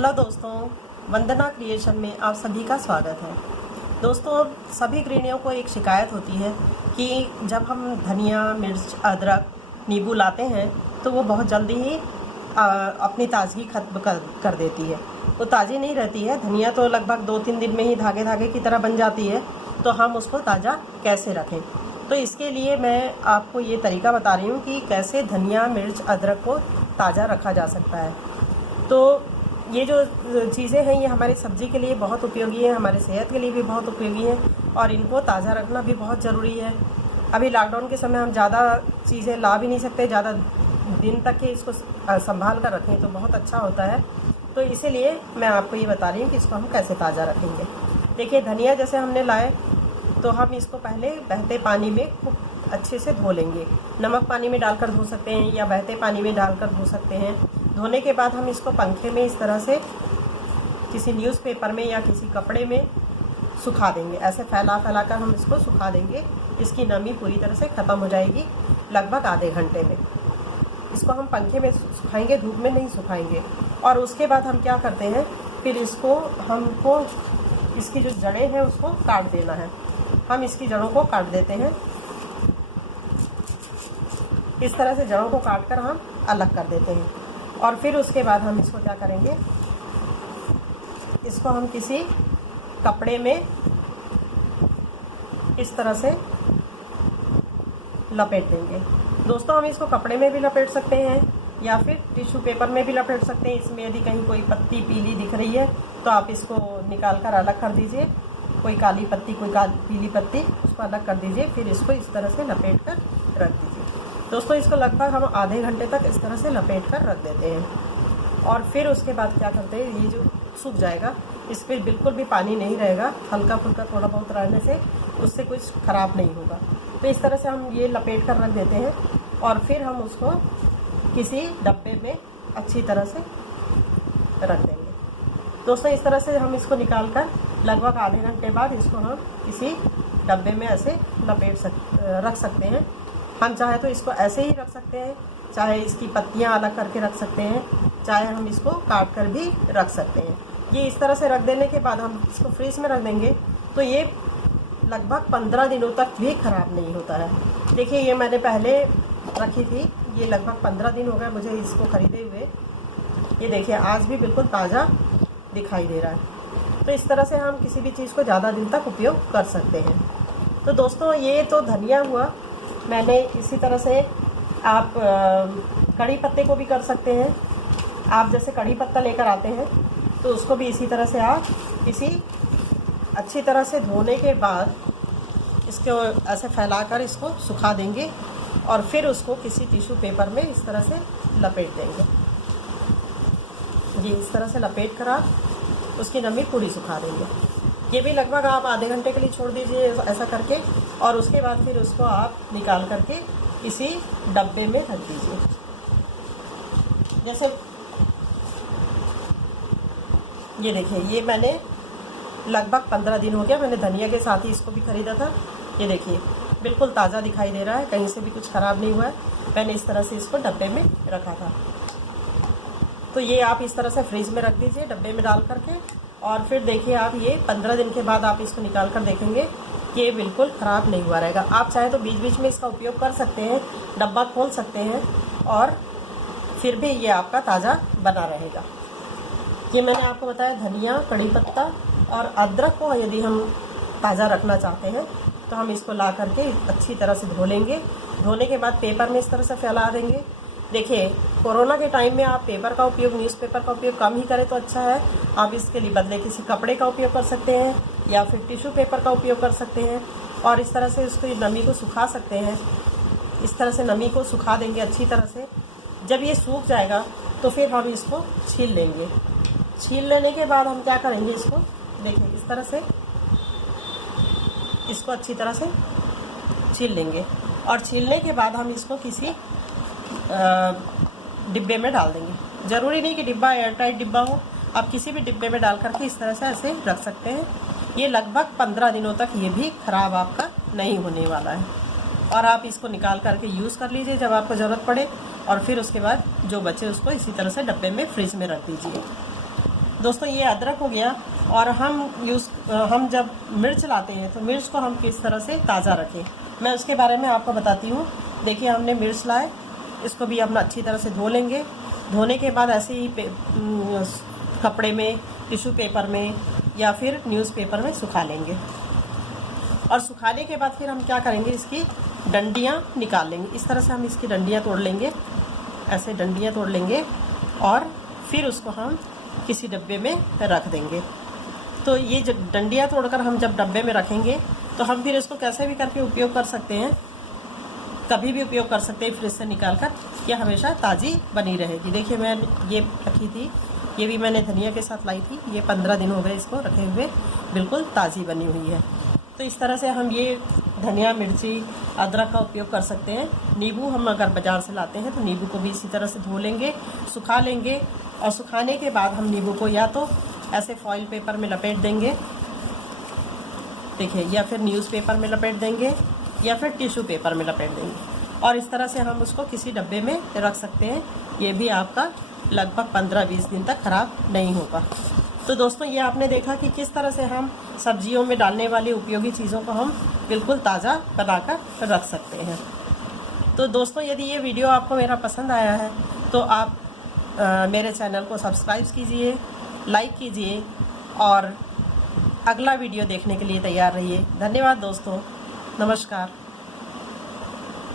Hello दोस्तों, वंदना creation में आप सभी का स्वागत है। दोस्तों, सभी गृहिणियों को एक शिकायत होती है कि जब हम धनिया, मिर्च, अदरक, नींबू लाते हैं तो वो बहुत जल्दी ही अपनी ताज़गी खत्म कर देती है। वो ताज़ी नहीं रहती है। धनिया तो लगभग 2-3 दिन में ही धागे धागे की तरह बन जाती है। तो हम उसको ताज़ा कैसे रखें, तो इसके लिए मैं आपको ये तरीका बता रही हूँ कि कैसे धनिया, मिर्च, अदरक को ताज़ा रखा जा सकता है। तो ये जो चीज़ें हैं ये हमारी सब्ज़ी के लिए बहुत उपयोगी है, हमारे सेहत के लिए भी बहुत उपयोगी है और इनको ताज़ा रखना भी बहुत ज़रूरी है। अभी लॉकडाउन के समय हम ज़्यादा चीज़ें ला भी नहीं सकते, ज़्यादा दिन तक के इसको संभाल कर रखें तो बहुत अच्छा होता है। तो इसीलिए मैं आपको ये बता रही हूँ कि इसको हम कैसे ताज़ा रखेंगे। देखिए, धनिया जैसे हमने लाए तो हम इसको पहले बहते पानी में खूब अच्छे से धो लेंगे। नमक पानी में डालकर धो सकते हैं या बहते पानी में डालकर धो सकते हैं। धोने के बाद हम इसको पंखे में इस तरह से किसी न्यूज़पेपर में या किसी कपड़े में सुखा देंगे। ऐसे फैला कर हम इसको सुखा देंगे। इसकी नमी पूरी तरह से ख़त्म हो जाएगी लगभग आधे घंटे में। इसको हम पंखे में सुखाएंगे, धूप में नहीं सुखाएंगे। और उसके बाद हम क्या करते हैं, फिर हमको इसकी जो जड़ें हैं उसको काट देना है। हम इसकी जड़ों को काट देते हैं। इस तरह से जड़ों को काट कर हम अलग कर देते हैं। और फिर उसके बाद हम इसको क्या करेंगे, इसको हम किसी कपड़े में इस तरह से लपेट देंगे। दोस्तों, हम इसको कपड़े में भी लपेट सकते हैं या फिर टिश्यू पेपर में भी लपेट सकते हैं। इसमें यदि कहीं कोई पत्ती पीली दिख रही है तो आप इसको निकाल कर अलग कर दीजिए। कोई काली पत्ती, कोई पीली पत्ती, उसको अलग कर दीजिए। फिर इसको इस तरह से लपेट कर रख दीजिए। दोस्तों, इसको लगभग हम आधे घंटे तक इस तरह से लपेट कर रख देते हैं। और फिर उसके बाद क्या करते हैं, ये जो सूख जाएगा, इस पर बिल्कुल भी पानी नहीं रहेगा। हल्का फुल्का थोड़ा बहुत रहने से उससे कुछ ख़राब नहीं होगा। तो इस तरह से हम ये लपेट कर रख देते हैं। और फिर हम उसको किसी डब्बे में अच्छी तरह से रख देंगे। दोस्तों, इस तरह से हम इसको निकाल कर लगभग आधे घंटे बाद इसको हम किसी डब्बे में ऐसे रख सकते हैं। हम चाहे तो इसको ऐसे ही रख सकते हैं, चाहे इसकी पत्तियां अलग करके रख सकते हैं, चाहे हम इसको काट कर भी रख सकते हैं। ये इस तरह से रख देने के बाद हम इसको फ्रीज में रख देंगे तो ये लगभग 15 दिनों तक भी ख़राब नहीं होता है। देखिए, ये मैंने पहले रखी थी, ये लगभग 15 दिन हो गए मुझे इसको ख़रीदे हुए। ये देखिए, आज भी बिल्कुल ताज़ा दिखाई दे रहा है। तो इस तरह से हम किसी भी चीज़ को ज़्यादा दिन तक उपयोग कर सकते हैं। तो दोस्तों, ये तो धनिया हुआ। मैंने इसी तरह से आप कड़ी पत्ते को भी कर सकते हैं। आप जैसे कड़ी पत्ता लेकर आते हैं तो उसको भी इसी तरह से आप अच्छी तरह से धोने के बाद इसको ऐसे फैलाकर इसको सुखा देंगे और फिर उसको किसी टिश्यू पेपर में इस तरह से लपेट देंगे। जी, इस तरह से लपेट कर आप उसकी नमी पूरी सुखा देंगे। ये भी लगभग आप आधे घंटे के लिए छोड़ दीजिए ऐसा करके। और उसके बाद फिर उसको आप निकाल करके इसी डब्बे में रख दीजिए। जैसे ये देखिए, ये मैंने लगभग 15 दिन हो गया, मैंने धनिया के साथ ही इसको भी ख़रीदा था। ये देखिए, बिल्कुल ताज़ा दिखाई दे रहा है, कहीं से भी कुछ ख़राब नहीं हुआ है। मैंने इस तरह से इसको डब्बे में रखा था। तो ये आप इस तरह से फ्रिज में रख दीजिए डब्बे में डाल करके। और फिर देखिए, आप ये 15 दिन के बाद आप इसको निकाल कर देखेंगे कि ये बिल्कुल ख़राब नहीं हुआ रहेगा। आप चाहे तो बीच बीच में इसका उपयोग कर सकते हैं, डब्बा खोल सकते हैं और फिर भी ये आपका ताज़ा बना रहेगा। ये मैंने आपको बताया, धनिया, कड़ी पत्ता और अदरक को यदि हम ताज़ा रखना चाहते हैं तो हम इसको ला करके अच्छी तरह से धो लेंगे। धोने के बाद पेपर में इस तरह से फैला देंगे। देखिए, कोरोना के टाइम में आप पेपर का उपयोग, न्यूज़पेपर का उपयोग कम ही करें तो अच्छा है। आप इसके लिए बदले किसी कपड़े का उपयोग कर सकते हैं या फिर टिश्यू पेपर का उपयोग कर सकते हैं। और इस तरह से उसकी नमी को सुखा सकते हैं। इस तरह से नमी को सुखा देंगे अच्छी तरह से। जब ये सूख जाएगा तो फिर हम इसको छील लेंगे। छील लेने के बाद हम क्या करेंगे, इसको देखिए इस तरह से इसको अच्छी तरह से छील लेंगे। और छीलने के बाद हम इसको किसी डिब्बे में डाल देंगे। ज़रूरी नहीं कि डिब्बा एयरटाइट डिब्बा हो, आप किसी भी डिब्बे में डाल करके इस तरह से ऐसे रख सकते हैं। ये लगभग 15 दिनों तक ये भी ख़राब आपका नहीं होने वाला है। और आप इसको निकाल करके यूज़ कर लीजिए जब आपको ज़रूरत पड़े। और फिर उसके बाद जो बचे उसको इसी तरह से डब्बे में फ्रिज में रख दीजिए। दोस्तों ये अदरक हो गया। और हम जब मिर्च लाते हैं तो मिर्च को हम किस तरह से ताज़ा रखें, मैं उसके बारे में आपको बताती हूँ। देखिए हमने मिर्च लाए, इसको भी हम अच्छी तरह से धो लेंगे। धोने के बाद ऐसे ही कपड़े में, टिश्यू पेपर में या फिर न्यूज़पेपर में सुखा लेंगे। और सुखाने के बाद फिर हम क्या करेंगे, इसकी डंडियाँ निकाल लेंगे। इस तरह से हम इसकी डंडियाँ तोड़ लेंगे, ऐसे डंडियाँ तोड़ लेंगे और फिर उसको हम किसी डब्बे में रख देंगे। तो ये जब डंडियाँ तोड़कर हम जब डब्बे में रखेंगे तो हम फिर इसको कैसे भी करके उपयोग कर सकते हैं, कभी भी उपयोग कर सकते हैं फ्रिज से निकाल कर। यह हमेशा ताज़ी बनी रहेगी। देखिए मैं ये रखी थी, ये भी मैंने धनिया के साथ लाई थी, ये 15 दिन हो गए इसको रखे हुए, बिल्कुल ताज़ी बनी हुई है। तो इस तरह से हम ये धनिया, मिर्ची, अदरक का उपयोग कर सकते हैं। नींबू हम अगर बाज़ार से लाते हैं तो नींबू को भी इसी तरह से धो लेंगे, सुखा लेंगे और सुखाने के बाद हम नींबू को या तो ऐसे फॉइल पेपर में लपेट देंगे, देखिए, या फिर न्यूज़पेपर में लपेट देंगे या फिर टिश्यू पेपर में लपेट देंगे और इस तरह से हम उसको किसी डब्बे में रख सकते हैं। ये भी आपका लगभग 15-20 दिन तक ख़राब नहीं होगा। तो दोस्तों ये आपने देखा कि किस तरह से हम सब्जियों में डालने वाली उपयोगी चीज़ों को हम बिल्कुल ताज़ा बनाकर रख सकते हैं। तो दोस्तों यदि ये वीडियो आपको मेरा पसंद आया है तो आप मेरे चैनल को सब्सक्राइब कीजिए, लाइक कीजिए और अगला वीडियो देखने के लिए तैयार रहिए। धन्यवाद दोस्तों, नमस्कार।